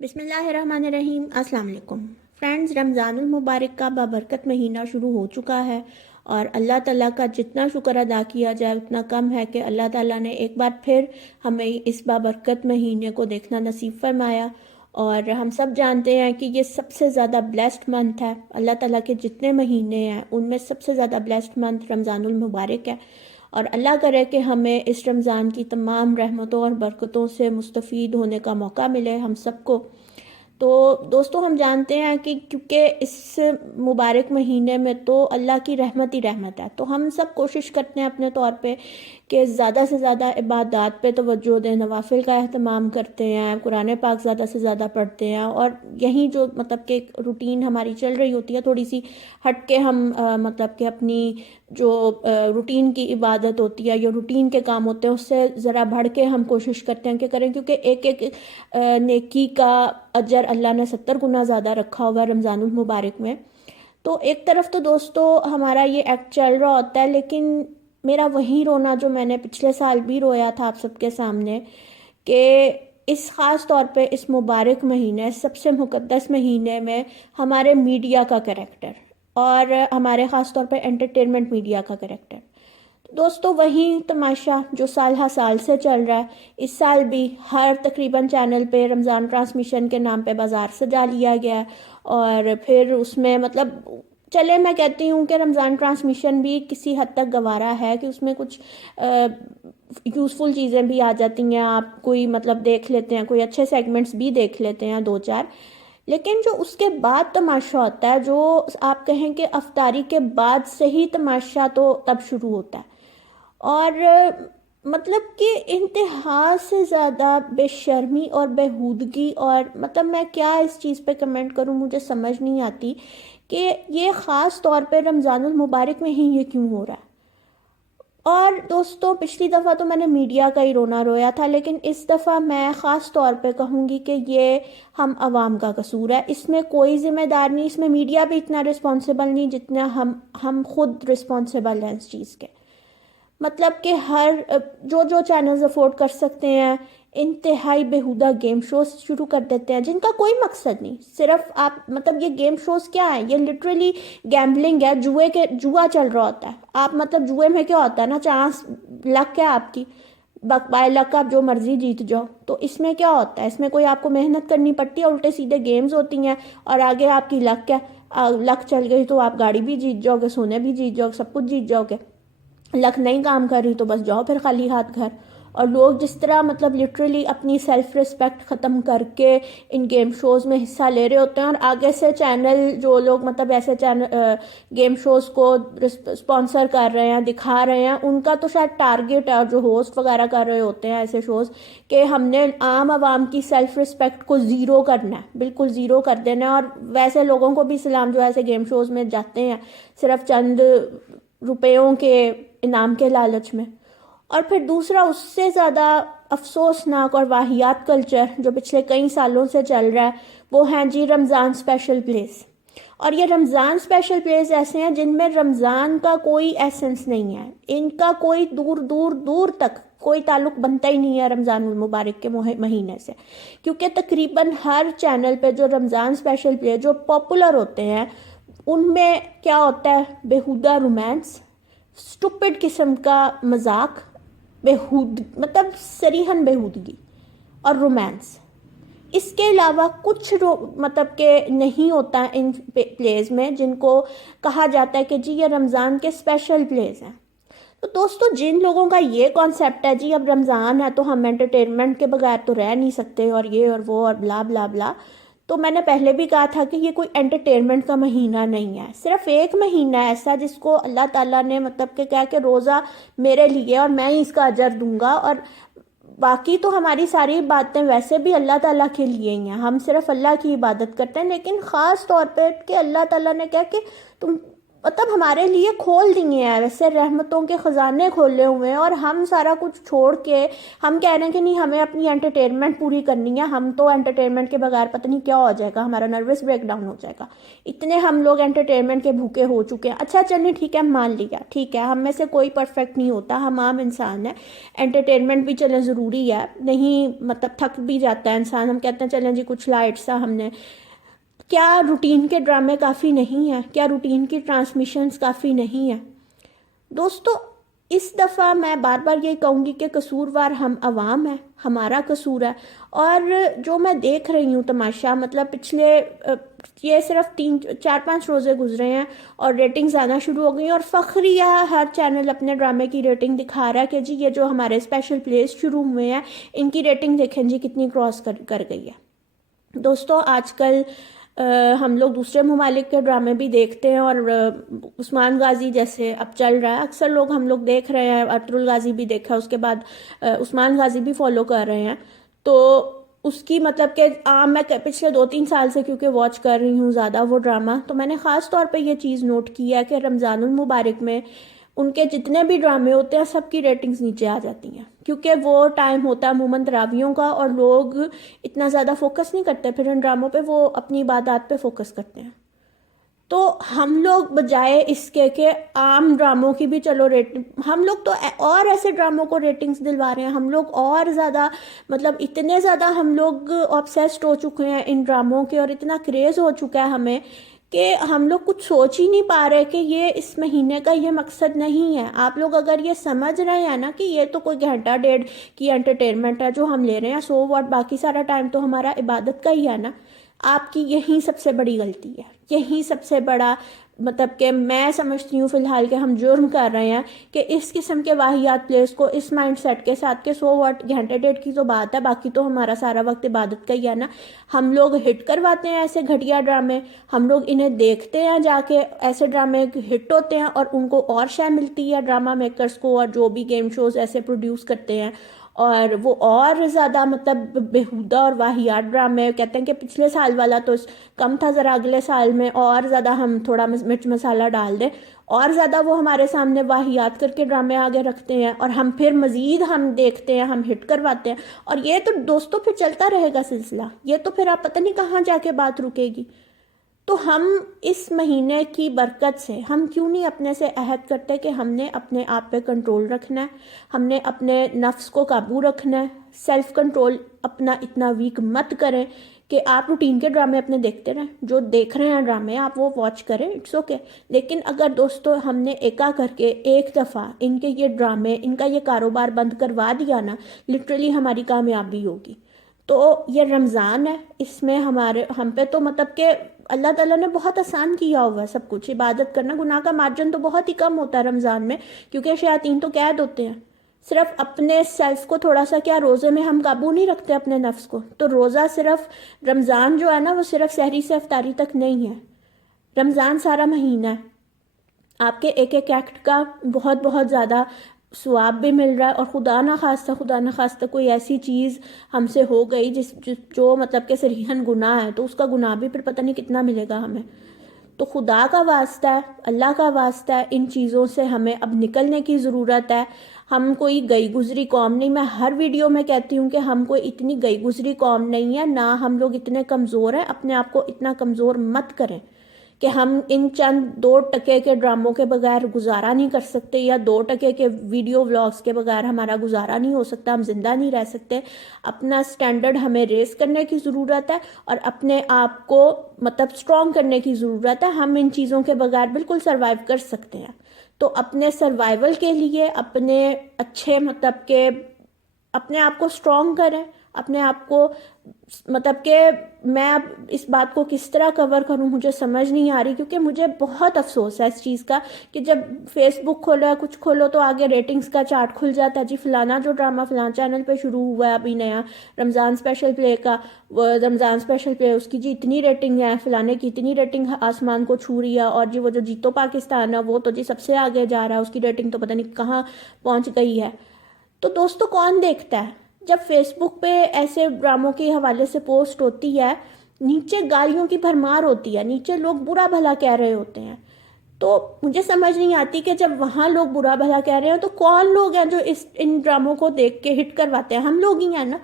بسم اللہ الرحمن الرحیم۔ السلام علیکم فرینڈز، رمضان المبارک کا بابرکت مہینہ شروع ہو چکا ہے اور اللہ تعالیٰ کا جتنا شکر ادا کیا جائے اتنا کم ہے کہ اللہ تعالیٰ نے ایک بار پھر ہمیں اس بابرکت مہینے کو دیکھنا نصیب فرمایا۔ اور ہم سب جانتے ہیں کہ یہ سب سے زیادہ بلیسڈ منتھ ہے۔ اللہ تعالیٰ کے جتنے مہینے ہیں ان میں سب سے زیادہ بلیسڈ منتھ رمضان المبارک ہے، اور اللہ کرے کہ ہمیں اس رمضان کی تمام رحمتوں اور برکتوں سے مستفید ہونے کا موقع ملے ہم سب کو۔ تو دوستو، ہم جانتے ہیں کہ کیونکہ اس مبارک مہینے میں تو اللہ کی رحمت ہی رحمت ہے، تو ہم سب کوشش کرتے ہیں اپنے طور پہ کہ زیادہ سے زیادہ عبادات پہ توجہ دیں، نوافل کا اہتمام کرتے ہیں، قرآن پاک زیادہ سے زیادہ پڑھتے ہیں، اور یہی جو مطلب کہ ایک روٹین ہماری چل رہی ہوتی ہے تھوڑی سی ہٹ کے ہم مطلب کہ اپنی جو روٹین کی عبادت ہوتی ہے یا روٹین کے کام ہوتے ہیں اس سے ذرا بڑھ کے ہم کوشش کرتے ہیں کہ کریں، کیونکہ ایک ایک نیکی کا اجر اللہ نے 70 گنا زیادہ رکھا ہوا ہے رمضان المبارک میں۔ تو ایک طرف تو دوستو ہمارا یہ ایکٹ چل رہا ہوتا ہے، لیکن میرا وہی رونا جو میں نے پچھلے سال بھی رویا تھا آپ سب کے سامنے، کہ اس خاص طور پہ اس مبارک مہینے، سب سے مقدس مہینے میں ہمارے میڈیا کا کریکٹر اور ہمارے خاص طور پہ انٹرٹینمنٹ میڈیا کا کریکٹر، دوستو وہی تماشا جو سال ہر سال سے چل رہا ہے۔ اس سال بھی ہر تقریباً چینل پہ رمضان ٹرانسمیشن کے نام پہ بازار سجا لیا گیا ہے، اور پھر اس میں مطلب چلے میں کہتی ہوں کہ رمضان ٹرانسمیشن بھی کسی حد تک گوارا ہے کہ اس میں کچھ یوزفل چیزیں بھی آ جاتی ہیں، آپ کوئی مطلب دیکھ لیتے ہیں، کوئی اچھے سیگمنٹس بھی دیکھ لیتے ہیں دو چار، لیکن جو اس کے بعد تماشا ہوتا ہے، جو آپ کہیں کہ افطاری کے بعد سے ہی تماشا تو تب شروع ہوتا ہے، اور مطلب کہ انتہا سے زیادہ بے شرمی اور بےہودگی، اور مطلب میں کیا اس چیز پہ کمنٹ کروں، مجھے سمجھ نہیں آتی کہ یہ خاص طور پہ رمضان المبارک میں ہی یہ کیوں ہو رہا ہے۔ اور دوستو پچھلی دفعہ تو میں نے میڈیا کا ہی رونا رویا تھا، لیکن اس دفعہ میں خاص طور پہ کہوں گی کہ یہ ہم عوام کا قصور ہے، اس میں کوئی ذمہ دار نہیں، اس میں میڈیا بھی اتنا رسپانسیبل نہیں جتنا ہم خود رسپانسیبل ہیں اس چیز کے۔ مطلب کہ ہر جو چینلز افورڈ کر سکتے ہیں انتہائی بیہودہ گیم شوز شروع کر دیتے ہیں جن کا کوئی مقصد نہیں، صرف آپ مطلب یہ گیم شوز کیا ہیں، یہ لٹرلی گیمبلنگ ہے، جوا چل رہا ہوتا ہے۔ آپ مطلب جوئے میں کیا ہوتا ہے نا، چانس لک ہے آپ کی، بائی لک آپ جو مرضی جیت جاؤ، تو اس میں کیا ہوتا ہے، اس میں کوئی آپ کو محنت کرنی پڑتی ہے، الٹے سیدھے گیمز ہوتی ہیں، اور آگے آپ کی لک ہے، لک چل گئی تو آپ گاڑی بھی جیت جاؤ گے، سونے بھی جیت جاؤ گے، سب کچھ جیت جاؤ گے، لک نہیں کام کر رہی تو بس جاؤ پھر خالی ہاتھ گھر۔ اور لوگ جس طرح مطلب لٹرلی اپنی سیلف ریسپیکٹ ختم کر کے ان گیم شوز میں حصہ لے رہے ہوتے ہیں، اور آگے سے چینل جو لوگ مطلب ایسے گیم شوز کو اسپانسر کر رہے ہیں، دکھا رہے ہیں، ان کا تو شاید ٹارگیٹ ہے، اور جو ہوسٹ وغیرہ کر رہے ہوتے ہیں ایسے شوز، کہ ہم نے عام عوام کی سیلف ریسپیکٹ کو زیرو کرنا ہے، بالکل زیرو کر دینا ہے۔ اور ویسے لوگوں کو بھی سلام جو ایسے گیم شوز میں جاتے ہیں صرف چند روپیوں کے انعام کے لالچ میں۔ اور پھر دوسرا اس سے زیادہ افسوسناک اور واہیات کلچر جو پچھلے کئی سالوں سے چل رہا ہے، وہ ہیں جی رمضان اسپیشل پلیز۔ اور یہ رمضان اسپیشل پلیز ایسے ہیں جن میں رمضان کا کوئی ایسنس نہیں ہے، ان کا کوئی دور دور دور تک کوئی تعلق بنتا ہی نہیں ہے رمضان المبارک کے مہینے سے، کیونکہ تقریباً ہر چینل پہ جو رمضان اسپیشل پلیز جو پاپولر ہوتے ہیں ان میں کیا ہوتا ہے، بیہودہ رومانس، اسٹوپڈ قسم کا مذاق، مطلب صریحاً بیہودگی اور رومانس، اس کے علاوہ کچھ مطلب کہ نہیں ہوتا ان پلیز میں جن کو کہا جاتا ہے کہ جی یہ رمضان کے اسپیشل پلیز ہیں۔ تو دوستو جن لوگوں کا یہ کانسیپٹ ہے جی اب رمضان ہے تو ہم انٹرٹینمنٹ کے بغیر تو رہ نہیں سکتے، اور یہ اور وہ اور بلا بلا بلا، تو میں نے پہلے بھی کہا تھا کہ یہ کوئی انٹرٹینمنٹ کا مہینہ نہیں ہے، صرف ایک مہینہ ایسا جس کو اللہ تعالیٰ نے مطلب کہ کہا کہ روزہ میرے لیے اور میں ہی اس کا اجر دوں گا، اور باقی تو ہماری ساری باتیں ویسے بھی اللہ تعالیٰ کے لیے ہی ہیں، ہم صرف اللہ کی عبادت کرتے ہیں، لیکن خاص طور پہ کہ اللہ تعالیٰ نے کہا کہ تم مطلب ہمارے لیے کھول دیے ہیں ویسے رحمتوں کے خزانے کھولے ہوئے ہیں، اور ہم سارا کچھ چھوڑ کے ہم کہہ رہے ہیں کہ نہیں ہمیں اپنی انٹرٹینمنٹ پوری کرنی ہے، ہم تو انٹرٹینمنٹ کے بغیر پتہ نہیں کیا ہو جائے گا، ہمارا نروس بریک ڈاؤن ہو جائے گا، اتنے ہم لوگ انٹرٹینمنٹ کے بھوکے ہو چکے ہیں۔ اچھا چلیں ٹھیک ہے، مان لیا، ٹھیک ہے، ہم میں سے کوئی پرفیکٹ نہیں ہوتا، ہم عام انسان ہیں، انٹرٹینمنٹ بھی چلیں ضروری ہے، نہیں مطلب تھک بھی جاتا ہے انسان، ہم کہتے ہیں چلیں جی کچھ لائٹ سا ہم نے، کیا روٹین کے ڈرامے کافی نہیں ہیں؟ کیا روٹین کی ٹرانسمیشنز کافی نہیں ہیں؟ دوستو اس دفعہ میں بار بار یہی کہوں گی کہ قصوروار ہم عوام ہیں، ہمارا قصور ہے، اور جو میں دیکھ رہی ہوں تماشا، مطلب پچھلے یہ صرف 4-5 روزے گزرے ہیں اور ریٹنگز آنا شروع ہو گئی ہیں، اور فخریہ ہر چینل اپنے ڈرامے کی ریٹنگ دکھا رہا ہے کہ جی یہ جو ہمارے اسپیشل پلیز شروع ہوئے ہیں ان کی ریٹنگ دیکھیں جی کتنی کراس کر گئی ہے۔ دوستو آج کل ہم لوگ دوسرے ممالک کے ڈرامے بھی دیکھتے ہیں، اور عثمان غازی جیسے اب چل رہا ہے، اکثر لوگ ہم لوگ دیکھ رہے ہیں، ارطغرل الغازی بھی دیکھا، اس کے بعد عثمان غازی بھی فالو کر رہے ہیں، تو اس کی مطلب کہ میں پچھلے 2-3 سال سے کیونکہ واچ کر رہی ہوں زیادہ وہ ڈرامہ، تو میں نے خاص طور پہ یہ چیز نوٹ کی ہے کہ رمضان المبارک میں ان کے جتنے بھی ڈرامے ہوتے ہیں سب کی ریٹنگز نیچے آ جاتی ہیں، کیونکہ وہ ٹائم ہوتا ہے عموماً تراویحوں کا، اور لوگ اتنا زیادہ فوکس نہیں کرتے پھر ان ڈراموں پہ، وہ اپنی عبادات پہ فوکس کرتے ہیں۔ تو ہم لوگ بجائے اس کے کہ عام ڈراموں کی بھی چلو ریٹنگ، ہم لوگ تو اور ایسے ڈراموں کو ریٹنگز دلوا رہے ہیں، ہم لوگ اور زیادہ مطلب اتنے زیادہ ہم لوگ آبسیسڈ ہو چکے ہیں ان ڈراموں کے، اور اتنا کریز ہو چکا ہے ہمیں کہ ہم لوگ کچھ سوچ ہی نہیں پا رہے کہ یہ اس مہینے کا یہ مقصد نہیں ہے۔ آپ لوگ اگر یہ سمجھ رہے ہیں نا کہ یہ تو کوئی گھنٹہ ڈیڑھ کی انٹرٹینمنٹ ہے جو ہم لے رہے ہیں، سو واٹ، باقی سارا ٹائم تو ہمارا عبادت کا ہی ہے نا، آپ کی یہی سب سے بڑی غلطی ہے، یہی سب سے بڑا مطلب کہ میں سمجھتی ہوں فی الحال کہ ہم جرم کر رہے ہیں کہ اس قسم کے واہیات پلیس کو اس مائنڈ سیٹ کے ساتھ کہ سو واٹ، گھنٹے ڈیڑھ کی تو بات ہے، باقی تو ہمارا سارا وقت عبادت کا ہی ہے نا، ہم لوگ ہٹ کرواتے ہیں ایسے گھٹیا ڈرامے، ہم لوگ انہیں دیکھتے ہیں جا کے، ایسے ڈرامے ہٹ ہوتے ہیں اور ان کو اور شے ملتی ہے ڈرامہ میکرز کو، اور جو بھی گیم شوز ایسے پروڈیوس کرتے ہیں، اور وہ اور زیادہ مطلب بےہودہ اور واہیات ڈرامے، کہتے ہیں کہ پچھلے سال والا تو کم تھا، ذرا اگلے سال میں اور زیادہ ہم تھوڑا مرچ مسالہ ڈال دیں، اور زیادہ وہ ہمارے سامنے واہیات کر کے ڈرامے آگے رکھتے ہیں، اور ہم پھر مزید ہم دیکھتے ہیں، ہم ہٹ کرواتے ہیں، اور یہ تو دوستوں پھر چلتا رہے گا سلسلہ، یہ تو پھر آپ پتہ نہیں کہاں جا کے بات رکے گی۔ تو ہم اس مہینے کی برکت سے ہم کیوں نہیں اپنے سے عہد کرتے کہ ہم نے اپنے آپ پہ کنٹرول رکھنا ہے، ہم نے اپنے نفس کو قابو رکھنا ہے، سیلف کنٹرول اپنا اتنا ویک مت کریں کہ آپ روٹین کے ڈرامے اپنے دیکھتے رہیں، جو دیکھ رہے ہیں ڈرامے آپ وہ واچ کریں، اٹس اوکے، لیکن اگر دوستو ہم نے ایکا کر کے ایک دفعہ ان کے یہ ڈرامے، ان کا یہ کاروبار بند کروا دیا نا، لٹرلی ہماری کامیابی ہوگی۔ تو یہ رمضان ہے، اس میں ہم پہ تو مطلب کہ اللہ تعالیٰ نے بہت آسان کیا ہوا ہے سب کچھ، عبادت کرنا، گناہ کا مارجن تو بہت ہی کم ہوتا ہے رمضان میں، کیونکہ شیاطین تو قید ہوتے ہیں، صرف اپنے سیلف کو تھوڑا سا، کیا روزے میں ہم قابو نہیں رکھتے اپنے نفس کو؟ تو روزہ صرف رمضان جو ہے نا وہ صرف سحری سے افطاری تک نہیں ہے، رمضان سارا مہینہ ہے، آپ کے ایک ایک ایکٹ کا بہت بہت زیادہ ثواب بھی مل رہا ہے، اور خدا نہ خواستہ کوئی ایسی چیز ہم سے ہو گئی جو مطلب کہ صریحاً گناہ ہے، تو اس کا گناہ بھی پھر پتہ نہیں کتنا ملے گا ہمیں۔ تو خدا کا واسطہ ہے، اللہ کا واسطہ ہے، ان چیزوں سے ہمیں اب نکلنے کی ضرورت ہے۔ ہم کوئی گئی گزری قوم نہیں، میں ہر ویڈیو میں کہتی ہوں کہ ہم کوئی اتنی گئی گزری قوم نہیں ہے، نہ ہم لوگ اتنے کمزور ہیں، اپنے آپ کو اتنا کمزور مت کریں کہ ہم ان چند 2 ٹکے کے ڈراموں کے بغیر گزارا نہیں کر سکتے، یا 2 ٹکے کے ویڈیو ولاگز کے بغیر ہمارا گزارا نہیں ہو سکتا، ہم زندہ نہیں رہ سکتے۔ اپنا سٹینڈرڈ ہمیں ریز کرنے کی ضرورت ہے، اور اپنے آپ کو مطلب سٹرونگ کرنے کی ضرورت ہے، ہم ان چیزوں کے بغیر بالکل سروائیو کر سکتے ہیں۔ تو اپنے سروائیول کے لیے اپنے اچھے مطلب کہ اپنے آپ کو سٹرونگ کریں، اپنے آپ کو مطلب کہ میں اب اس بات کو کس طرح کور کروں مجھے سمجھ نہیں آ رہی، کیونکہ مجھے بہت افسوس ہے اس چیز کا کہ جب فیس بک کھولو یا کچھ کھولو تو آگے ریٹنگز کا چارٹ کھل جاتا ہے، جی فلانا جو ڈرامہ فلاں چینل پہ شروع ہوا ہے ابھی نیا رمضان اسپیشل پلے کا، رمضان اسپیشل پلے اس کی جی اتنی ریٹنگ ہے، فلانے کی اتنی ریٹنگ آسمان کو چھو رہی ہے، اور جی وہ جو جیتو پاکستان ہے وہ تو جی سب سے آگے جا رہا ہے، اس کی ریٹنگ تو پتہ نہیں کہاں پہنچ گئی ہے۔ تو دوستو کون دیکھتا ہے؟ جب فیس بک پہ ایسے ڈراموں کے حوالے سے پوسٹ ہوتی ہے، نیچے گالیوں کی بھرمار ہوتی ہے، نیچے لوگ برا بھلا کہہ رہے ہوتے ہیں، تو مجھے سمجھ نہیں آتی کہ جب وہاں لوگ برا بھلا کہہ رہے ہیں تو کون لوگ ہیں جو ان ڈراموں کو دیکھ کے ہٹ کرواتے ہیں؟ ہم لوگ ہی ہیں نا.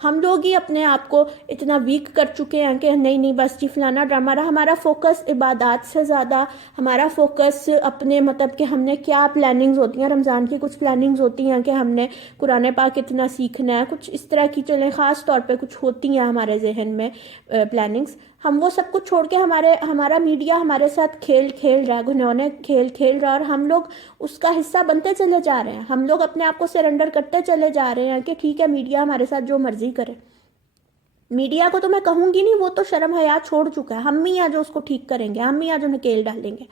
ہم لوگ ہی اپنے آپ کو اتنا ویک کر چکے ہیں کہ نہیں نہیں بس جی فلانا ڈرامہ رہا. ہمارا فوکس عبادات سے زیادہ ہمارا فوکس اپنے مطلب کہ ہم نے کیا پلاننگز ہوتی ہیں. رمضان کی کچھ پلاننگز ہوتی ہیں کہ ہم نے قرآن پاک اتنا سیکھنا ہے, کچھ اس طرح کی چلیں خاص طور پہ کچھ ہوتی ہیں ہمارے ذہن میں پلاننگز. ہم وہ سب کچھ چھوڑ کے ہمارا میڈیا ہمارے ساتھ کھیل کھیل رہا ہے, گھنونے کھیل کھیل رہا ہے, اور ہم لوگ اس کا حصہ بنتے چلے جا رہے ہیں. ہم لوگ اپنے آپ کو سرنڈر کرتے چلے جا رہے ہیں کہ ٹھیک ہے میڈیا ہمارے ساتھ جو مرضی کرے. میڈیا کو تو میں کہوں گی نہیں, وہ تو شرم حیا چھوڑ چکا ہے. ہم ہی ہیں جو اس کو ٹھیک کریں گے, ہم ہی ہیں جو نکیل ڈالیں گے.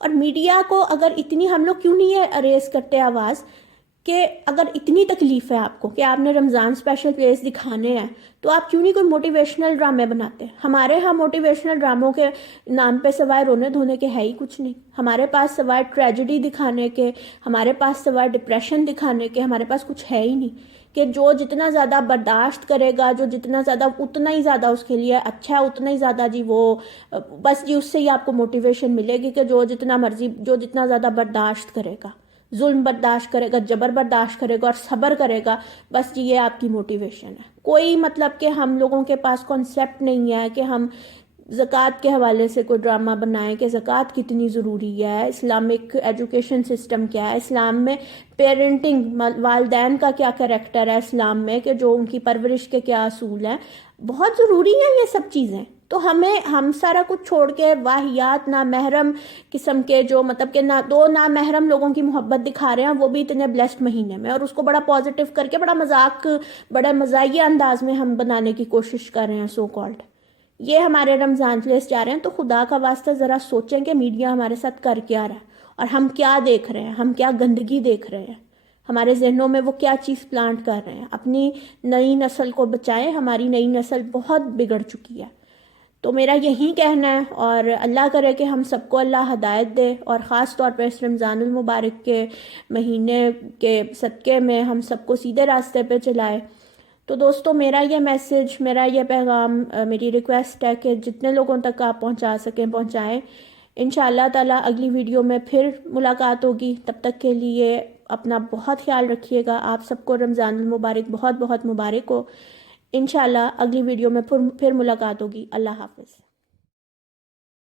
اور میڈیا کو اگر اتنی ہم لوگ کیوں نہیں ریز کرتے آواز کہ اگر اتنی تکلیف ہے آپ کو کہ آپ نے رمضان اسپیشل پلیز دکھانے ہیں تو آپ کیوں نہیں کوئی موٹیویشنل ڈرامے بناتے؟ ہمارے ہاں موٹیویشنل ڈراموں کے نام پہ سوائے رونے دھونے کے ہے ہی کچھ نہیں. ہمارے پاس سوائے ٹریجڈی دکھانے کے, ہمارے پاس سوائے ڈپریشن دکھانے کے, ہمارے پاس کچھ ہے ہی نہیں. کہ جو جتنا زیادہ برداشت کرے گا, جو جتنا زیادہ اتنا ہی زیادہ اس کے لیے اچھا ہے, اتنا ہی زیادہ جی وہ بس جی اس سے ہی آپ کو موٹیویشن ملے گی کہ جو جتنا مرضی جو جتنا زیادہ برداشت کرے گا, ظلم برداشت کرے گا, جبر برداشت کرے گا اور صبر کرے گا, بس جی یہ آپ کی موٹیویشن ہے. کوئی مطلب کہ ہم لوگوں کے پاس کانسیپٹ نہیں ہے کہ ہم زکوٰۃ کے حوالے سے کوئی ڈرامہ بنائیں کہ زکوٰۃ کتنی ضروری ہے, اسلامک ایجوکیشن سسٹم کیا ہے, اسلام میں پیرنٹنگ والدین کا کیا کریکٹر ہے اسلام میں, کہ جو ان کی پرورش کے کیا اصول ہیں. بہت ضروری ہیں یہ سب چیزیں. تو ہم سارا کچھ چھوڑ کے واہیات نامحرم قسم کے جو مطلب کہ دو نامحرم لوگوں کی محبت دکھا رہے ہیں, وہ بھی اتنے بلیسڈ مہینے میں, اور اس کو بڑا پازیٹیو کر کے بڑا مذاق بڑا مزاحیہ انداز میں ہم بنانے کی کوشش کر رہے ہیں سو کالڈ. یہ ہمارے رمضان پلیس جا رہے ہیں تو خدا کا واسطہ ذرا سوچیں کہ میڈیا ہمارے ساتھ کر کیا رہا ہے اور ہم کیا دیکھ رہے ہیں, ہم کیا گندگی دیکھ رہے ہیں, ہمارے ذہنوں میں وہ کیا چیز پلانٹ کر رہے ہیں. اپنی نئی نسل کو بچائیں, ہماری نئی نسل بہت بگڑ چکی ہے. تو میرا یہی کہنا ہے, اور اللہ کرے کہ ہم سب کو اللہ ہدایت دے, اور خاص طور پہ اس رمضان المبارک کے مہینے کے صدقے میں ہم سب کو سیدھے راستے پہ چلائے. تو دوستو میرا یہ میسج, میرا یہ پیغام, میری ریکویسٹ ہے کہ جتنے لوگوں تک آپ پہنچا سکیں پہنچائیں. انشاءاللہ تعالیٰ اگلی ویڈیو میں پھر ملاقات ہوگی. تب تک کے لیے اپنا بہت خیال رکھیے گا. آپ سب کو رمضان المبارک بہت بہت مبارک ہو. انشاءاللہ اگلی ویڈیو میں پھر ملاقات ہوگی. اللہ حافظ.